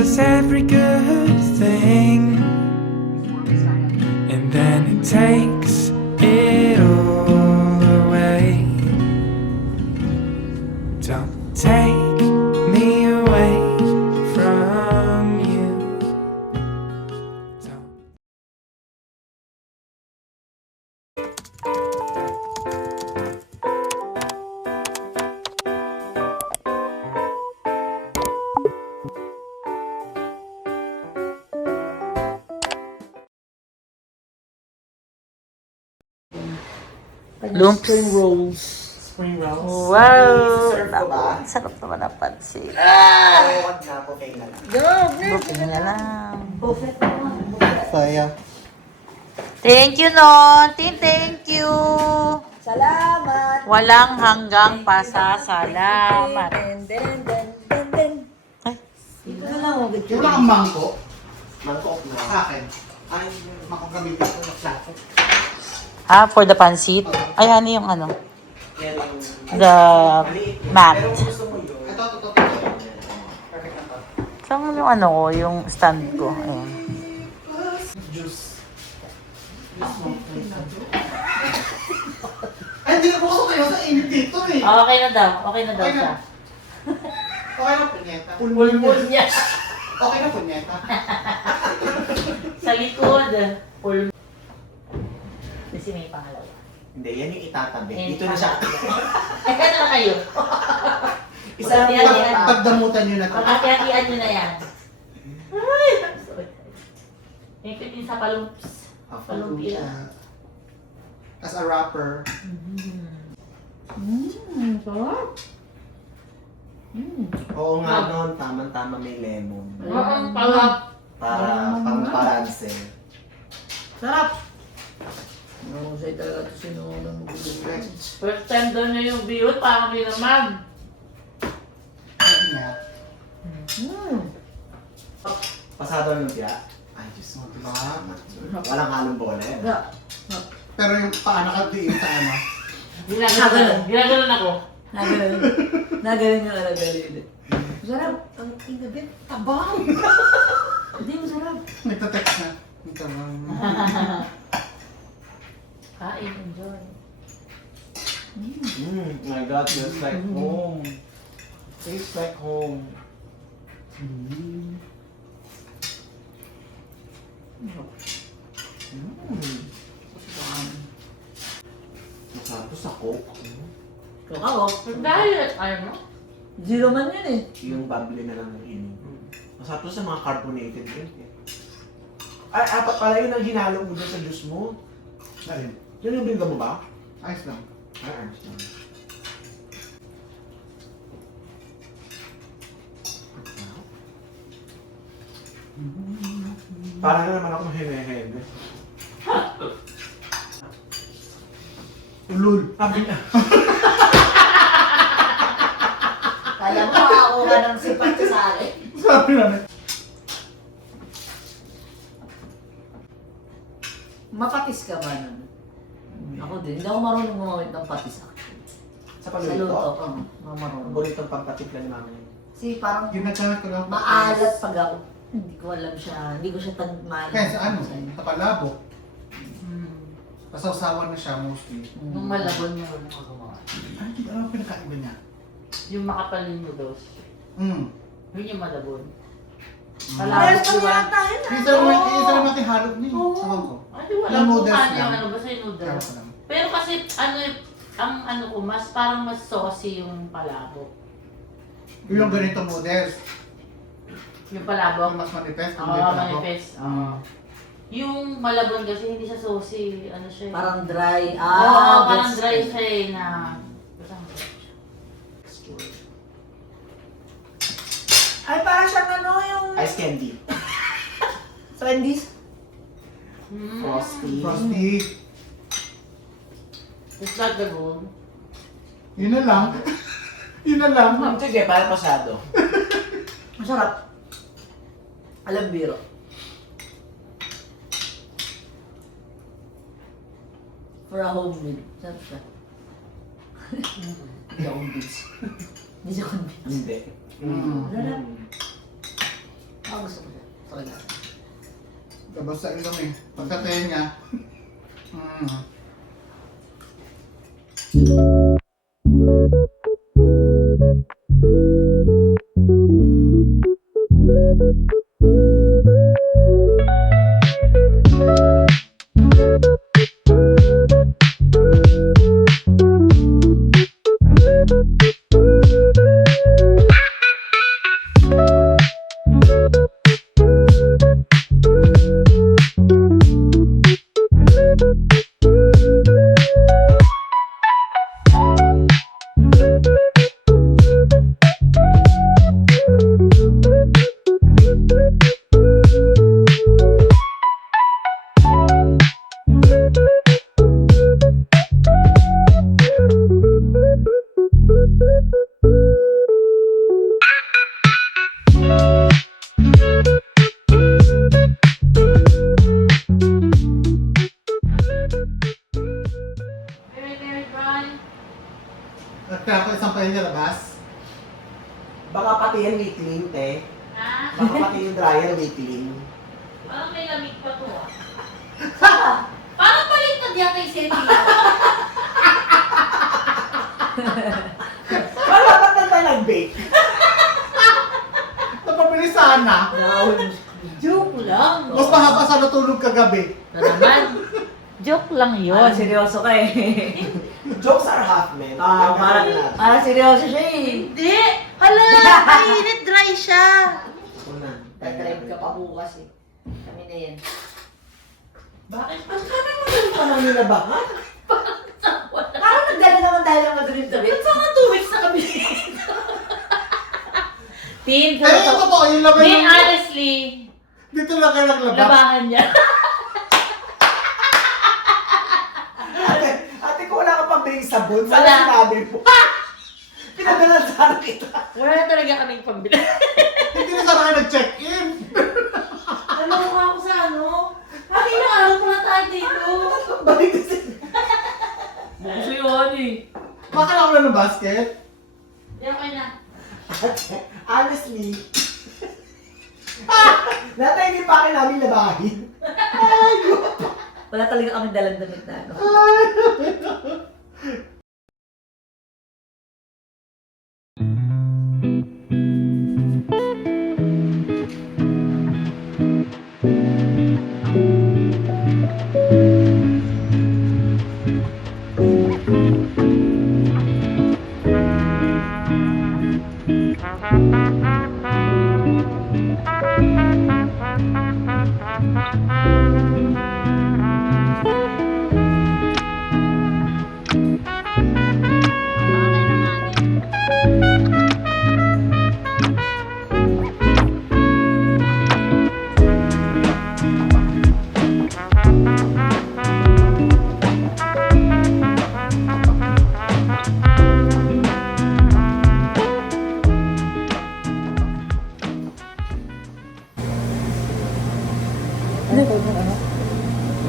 us every good thing, and then it takes it all away. Don't take me away from you. Don't. Lumps. Spring rolls. Spring rolls. Wow! Serve ko ba? Sarap naman ang pansit. Huwag na po kayo na lang. Booking na lang. Buffet naman. Sayang. Thank you, Nontin. Thank you. Salamat. Walang hanggang pasasalamat. Ay, Ito na lang, huwag ito. Wala kang mangko Mangkok na. sa akin. Ay, Mangkok gamitin ko ng plato. for the pansit. Ay, ano yung ano? yan yung... The Maliit yun. mat. Pero kung gusto mo yun... Ito. Perfect na to. Saan yung ano ko, yung stand ko? Ayan. Juice. Ay, hindi na puso kayo sa init dito eh. Okay na daw. Okay na daw Okay na. siya. Okay na, punyeta. Pulmul niya. Okay na, punyeta. Sa likod. Pulmul. Kasi may pangalawa. Hindi, yan yung itatabi. Yan Dito na siya. Ay, kaya na kayo. Isa lang Yan, yung yan. Pagdamutan nyo na to. Pagkatian nyo na yan. Ay, I'm so excited. May pitin sa palumps. Palumpia. As a rapper. Sarap. Oo nga noon, tama-tama may lemon. Ang palap. Para pang-balanse. Sarap. Mahusay talaga ito sinunong mag-veg. First time daw niya yung biyot, parang may naman. Ingat. Pasado ng lumpia. Ay, Diyos mo. Diba? Walang halong bola yan. Pero yung paa nakadiin sa ano. Ginagalan ako. Nagaling yung alagalit. Masarap. Ang ingabit. Tabang. Hindi, masarap. Nagtatext na. Ito lang. Kain, enjoy. My God, just like home. Tastes like home. Masarap to sa Coke. Kakao. Diet, ano? Zero man yun eh. Yung bubbly na lang ng inom. Masarap to sa mga carbonated drink eh. Ay, apat pala yun ang hinalo mo dun sa juice mo. Ayun. Yun yung binigyan mo ba? Ayos lang. Ay, ayos lang. Parang na naman ako mahene-hene. Ulul. Sabi niya. Kala mo, ako ka ng sipat sa akin. Sabi namin. Mapatis ka ba nun? Ako din. Hindi ako marunong gumamit ng patis. Sa Sa luto, paluto. marunong. Paboritong pampatipla ni mama niya. Kasi parang Ginagamit ko lang. maalat pag ako. Hindi ko alam siya. Hindi ko siya tagmaan. Kaya sa ano? Sa palabo. Hmm. Pasawsawan na siya mostly. Nung malabon mo rin ako gumawa. Ay, hindi ko alam ang pinakaiba niya. Yung makapal yung noodles. Yun yung malabon. Parehas pa diba? yata yun. Isa lang natin halog niya. Sabaw ko. Ay, di wala Yung kung noodles paano yung lang. ano, basta yung Kaya noodles. ko lang. Pero kasi, ano, ang ano ko, mas parang mas saucy yung palabo. Yung ganito noodles. Yung palabo. Ang mas manifest. Oo, manifest. Oo. Yung malabon kasi hindi siya saucy, ano siya eh. Parang dry. Oo, parang gets dry it. siya eh na... Ay, parang siyang ano yung... Ice candy. Trendies. Frosty. Frosty. It's not the gold. Yun na lang. Yun na lang. Sige, para pasado. Masarap. Alam biro. For a homemade. Sarap siya. Hindi ako convinced. Hindi siya convinced. Hindi. Mm. Sarap. Gusto ko siya. Sorry na. Basta yung kami. Pagkatayin niya. Very dry. At kaya po isang pahin niya labas. Baka pati yan may clean, te. Ha? Baka pati yung dryer may clean. Parang may lamig pa to ah. Parang baliktad yata yung setting. Wala ba't na tayo nag-bake? Napabilis sana. Joke lang. Mas mahaba sa natulog kagabi. Na naman. Joke lang yun. Seryoso ka eh. Jokes are half, men. Parang seryoso siya eh. Hindi! Hala! Mainit, dry siya! Ako na. Nag-drive ka pa bukas eh. Kami na yan. Bakit? Ang kami mo yung panang nilabahan. Parang nagdala naman tayo ng madrid-damit. Ba't mga 2 weeks na kami? Tin, Kaya yung totoo, yung laban Tin, yung... honestly, Dito lang kayo naglaba. labahan niya. Ate ko wala ka pang bring sabon. Wala. Sana sinabi mo. Pinadalan sana kita. Wala na talaga kaming pambili. Hindi na sana kayo nag-check-in. Alam mo ako sa ano? Happy na araw pa na tayo dito. Balik kasi. Buso yun eh. Baka na ako na ng basket. Di okay na. Honestly. Natay hindi pa akin namin labahin. Wala talaga kami dalang damit na ano.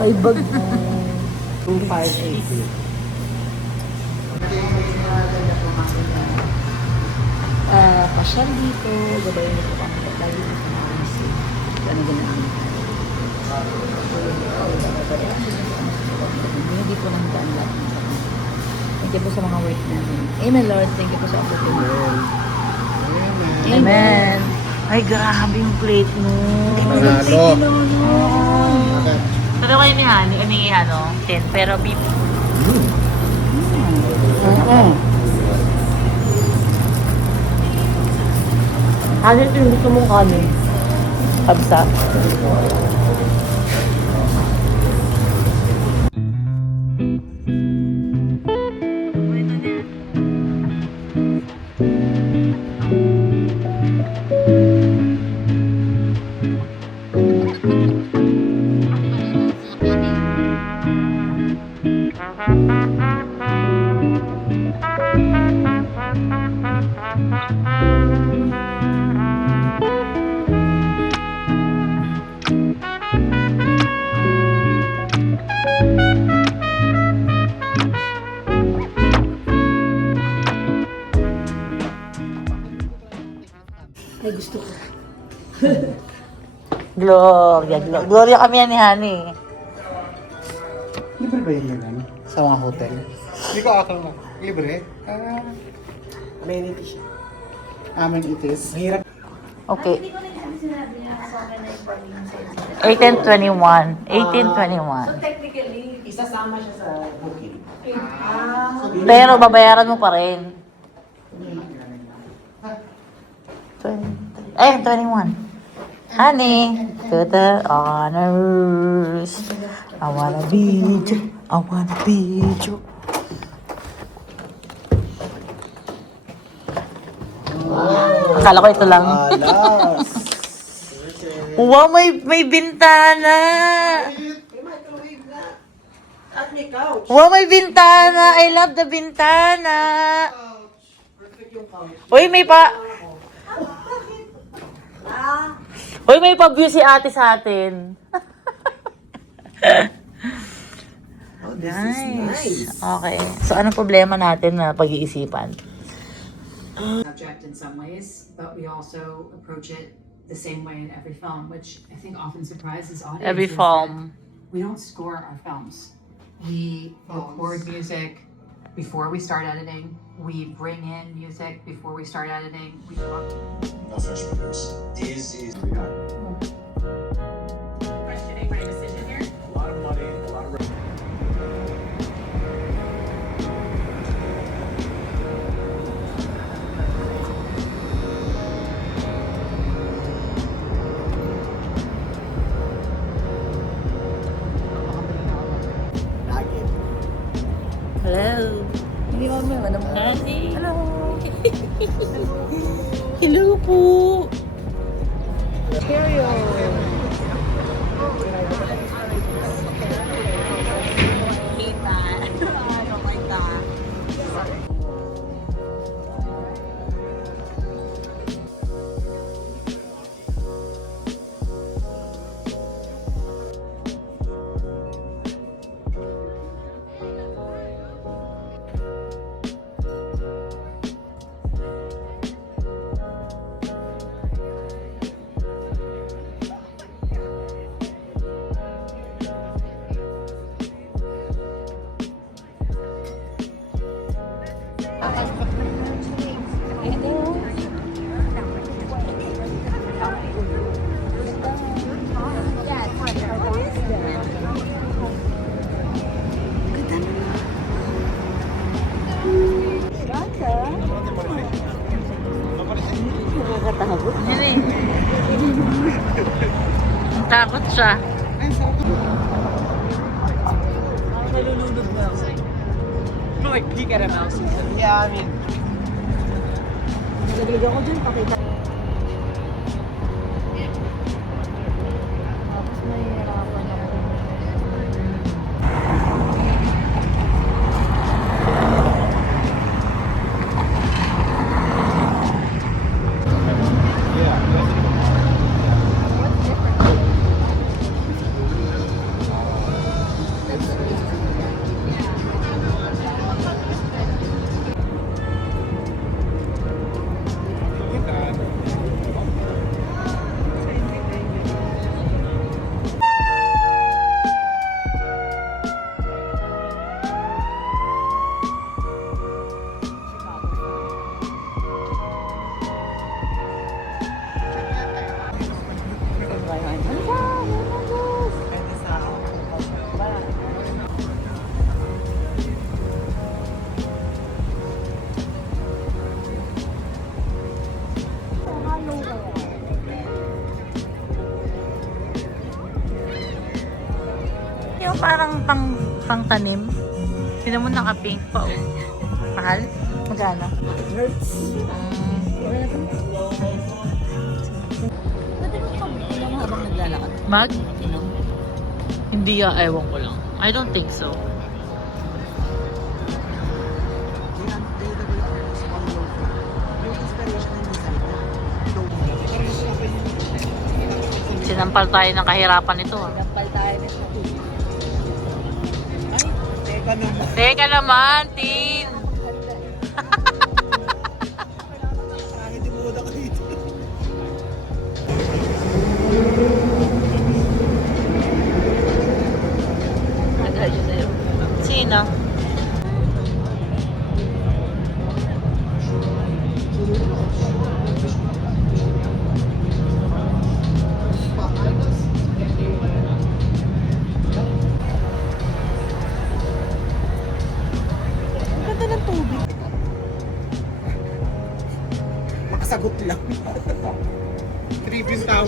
Ay, bag mo. 258. Pasyal dito, gabayan niyo po kami. Lagi po kami si ano gano'n. Hindi po lang daan lahat. Thank you po sa mga work namin. Amen, Lord. Thank you po sa opportunity. Amen. Ay, grabe yung plate mo. Manalo. Pero kayo ni Hani, ni ano, 10, pero beef. Ano yung gusto mong kanin? Kabsa. Ay, gusto ko. Gloria kami yan ni Honey. Libre ba yung ganun? Sa mga hotel? Hindi ko akal na. Libre? Amenity siya. Amin it is. Mahirap. Okay. Hindi ko na yung sinabi niya sa akin na yung parking sa 1821. So 1821. technically, Isasama siya sa booking. Pero babayaran mo pa rin. 21. Honey, to the honors. I wanna be you. I wanna be you. Akala ko ito lang. Alas! Wow, may bintana. May microwave na. At may couch. Wow, may bintana. I love the bintana. Perfect yung couch. Uy, may pa-view si ate sa atin. Oh, this is nice. Okay. So, anong problema natin na pag-iisipan? Subject in some ways, but we also approach it the same way in every film, which I think often surprises audiences. Every film. that We don't score our films. We record music before we start editing. We bring in music before we start editing. We talk. Questioning my decision here. A lot of money, a lot of Hello. Hindi mo may ano mo. Hello. Hello po. Stereo. Nakakatakot. Ang takot siya. Nalulunod mo ako. Like, peek at a mouse. Yeah, I mean, Nagaglag ako dyan, pakita. Tapos nahihirapan ako. Yung parang pang tanim. Sino mo naka-pink pa oh. Mahal? Magkano? Habang naglalakad. Mag? Hindi ewan ko lang. I don't think so. Sinampal tayo ng kahirapan nito. Sinampal tayo nito. Teka naman, Tin. hindi mo na ka dito.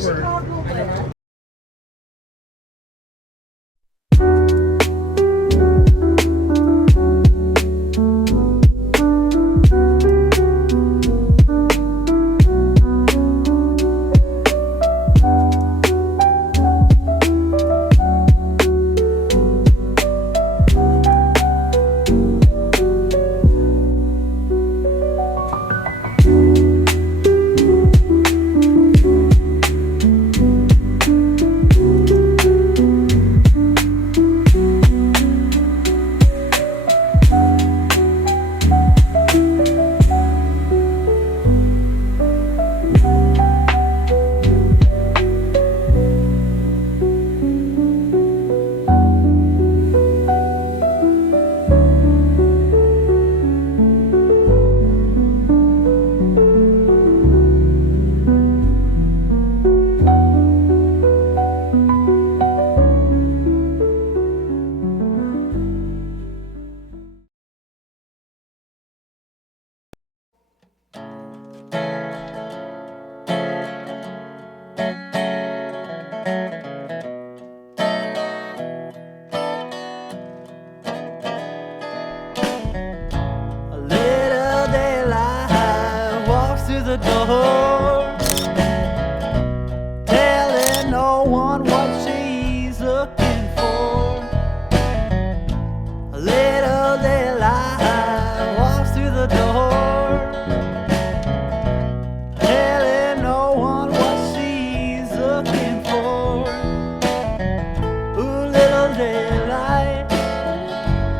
shower. A little daylight walks through the door, telling no one what she's looking for. A little daylight walks through the door, telling no one what she's looking for. Ooh, little daylight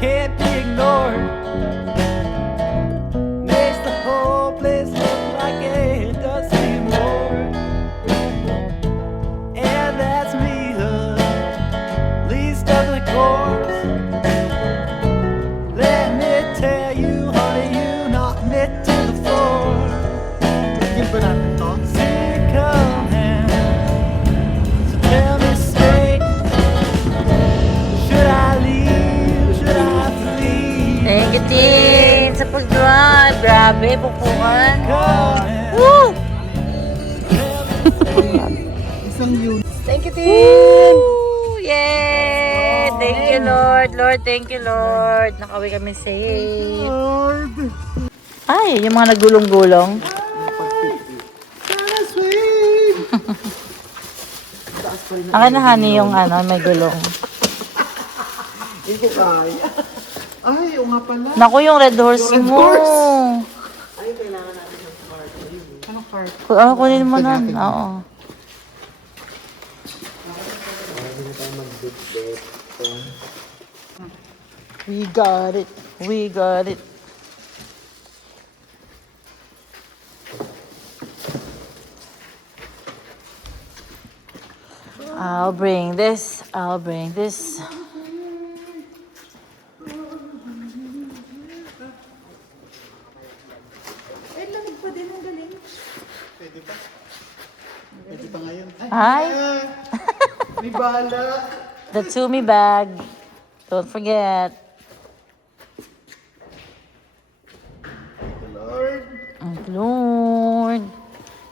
can't be ignored. Makes the whole place look like a dusty morgue. And that's me, the least of the corpse. Let me tell you, honey, you knocked me to the floor. Tingin ba natin to? See, come here. So tell me straight, should I leave, should I flee? Thank you, Tin, sa pag-drive. Grabe, pupukan. Come here. Woo! Isang yun. Thank you, Tin. Woo! Yay! Thank you, Lord. Lord, thank you, Lord. Nakauwi kami safe. Lord. Ay, yung mga nagulong-gulong. Sana sweet. Akin na, honey, yung ano, may gulong. Hindi ko kaya. Ay, o nga pala. Naku, yung red horse Yung red mo. horse. Ay, kailangan natin ng card. Ano card? Kunin mo nun. Oo. We got it. We got it. I'll bring this. I'll bring this. Pwede pa ngayon. Ay, Hi. may balak. The Tumi bag. Don't forget. Lord. Thank you, Lord.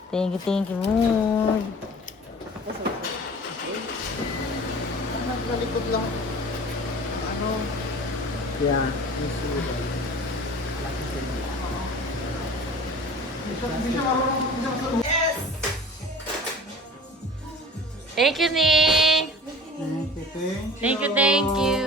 Thank you, Lord. Naglalikod lang. Ano? Yeah. Thank you, Ni. Thank you, thank you.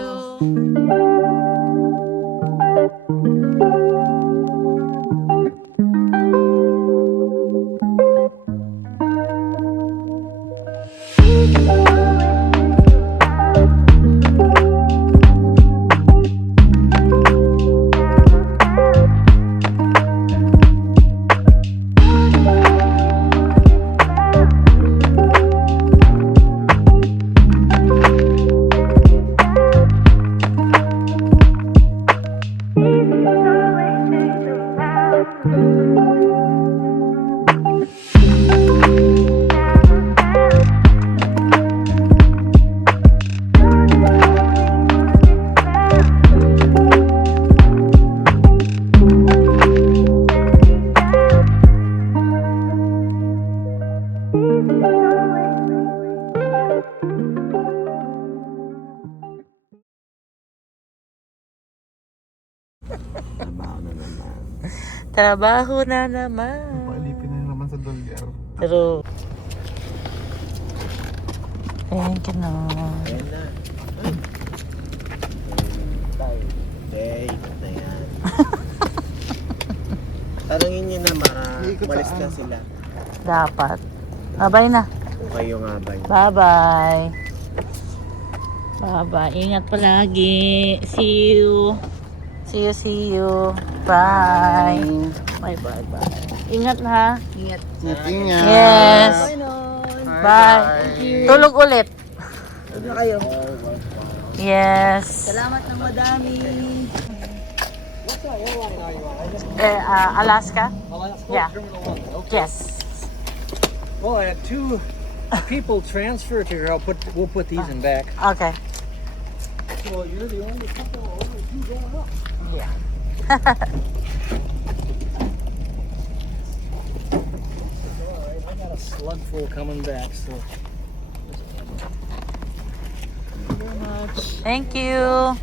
Trabaho na naman. Trabaho na naman. Palipin na naman sa dolyar. Pero... Thank you, no. Ayan na. Okay, ikot na yan. Tanungin niyo na malis na sila. Dapat. Bye-bye na. Kung kayo nga ba yun. Bye-bye. Bye-bye. Ingat palagi. See you. See you. Bye. Bye. Ingat na, ha? Ingat. Yes. Bye. Tulog ulit. Ano kayo? Yes. Salamat ng madami. Alaska? Yeah. Yes. Well, I had 2 people transferred here. We'll put these in back. Okay. Well, you're the only couple, only 2 going up. Yeah. All right, I got a slug full coming back, so. Thank you.